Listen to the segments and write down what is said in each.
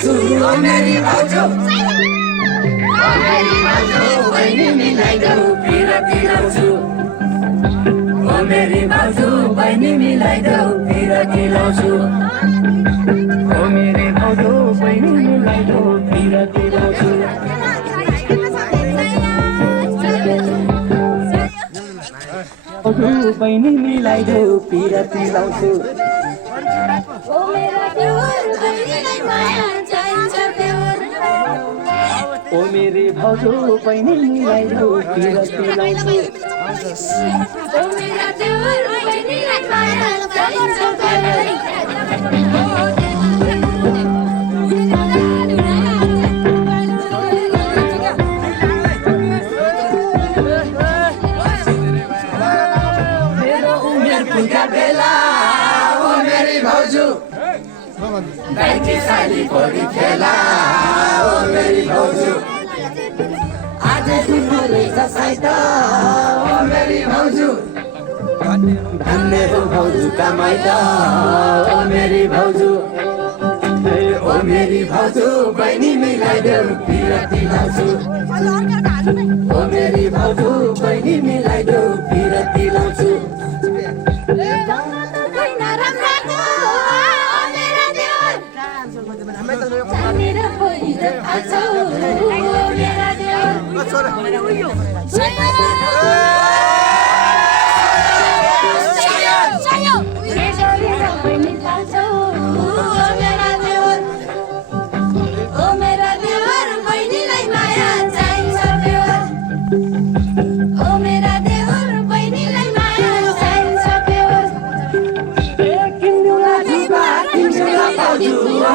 लाउँछु ओ मेरी भाउजू बहिनी मिलाइदेऊ पिरती लाउँछु ओ मेरी भाउजू बहिनी मिलाइदेऊ पिरती लाउँछु ओ मेरी भाउजू बहिनी मिलाइदेऊ पिरती लाउँछु बहिनी मिलाइदेऊ पिरती लाउँछु ओ मेरा देवर बहिनीलाई माया चाहिन्छ देवर ओ मेरी भाउजू बहिनी मिलाइदेऊ पिरती लाउँछु ओ मेरा देवर बहिनीलाई माया चाहिन्छ देवर मेरो उमेर पुग्या बेला ओ मेरी भाउजू गाइकी साली परी खेला ओ मेरी भाउजू आज तिम्रो रहेछ साइत ओ मेरी भाउजू धन्य हो भाउजू कमाइत ओ मेरी भाउजू ओ मेरी भाउजू बहिनी मिलाइदेऊ पिरती लाउँछु ओ मेरी भाउजू बहिनी मिलाइदेऊ पिरती लाउँछु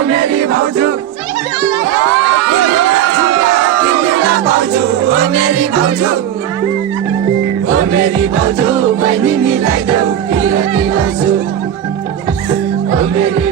मेरी भाउजू ओ मेरी भाउजू ओ मेरी भाउजू बहिनी मिलाइदेऊ पिरती लाउँछु ओ मेरी